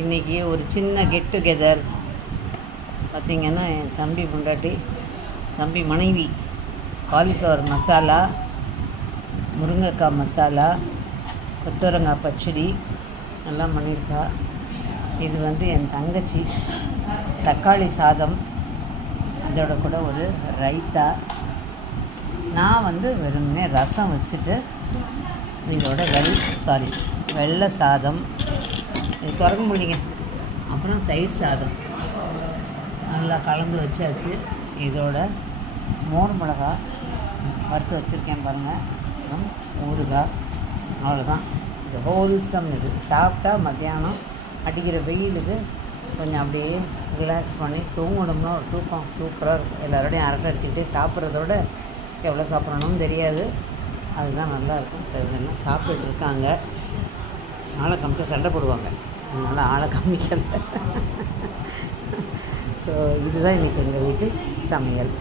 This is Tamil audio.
இன்றைக்கி ஒரு சின்ன கெட் டுகெதர். பார்த்திங்கன்னா என் தம்பி பொண்டாட்டி, தம்பி மனைவி காலிஃப்ளவர் மசாலா, முருங்கைக்காய் மசாலா, கொத்தவரங்காய் பச்சடி எல்லாம் பண்ணியிருக்கா. இது வந்து என் தங்கச்சி தக்காளி சாதம், அதோட கூட ஒரு ரைத்தா. நான் வந்து வெறுமனே ரசம் வச்சுட்டு இதோட வெள்ளை சாதம், இது திறக்க முடியலைங்க. அப்புறம் தயிர் சாதம் நல்லா கலந்து வச்சாச்சு. இதோட மோர் மிளகா வறுத்து வச்சுருக்கேன் பாருங்கள், அப்புறம் ஊறுகாய். அவ்வளோதான். இது ஹோல்சம். இது சாப்பிட்டா மத்தியானம் அடிக்கிற வெயிலுக்கு கொஞ்சம் அப்படியே ரிலாக்ஸ் பண்ணி தூங்கணும்னா ஒரு தூக்கம் சூப்பராக இருக்கும். எல்லோரோடையும் அரட்டை அடிச்சுக்கிட்டே சாப்பிட்றதோட எவ்வளோ சாப்பிட்றணும்னு தெரியாது. அதுதான் நல்லாயிருக்கும். இவங்கெல்லாம் சாப்பிட்டுட்டு இருக்காங்க. ஆளை காமிச்சா சண்டை போடுவாங்க, அதனால் ஆளை காமிக்கலை. ஸோ இதுதான் இன்றைக்கி எங்கள் வீட்டு சமையல்.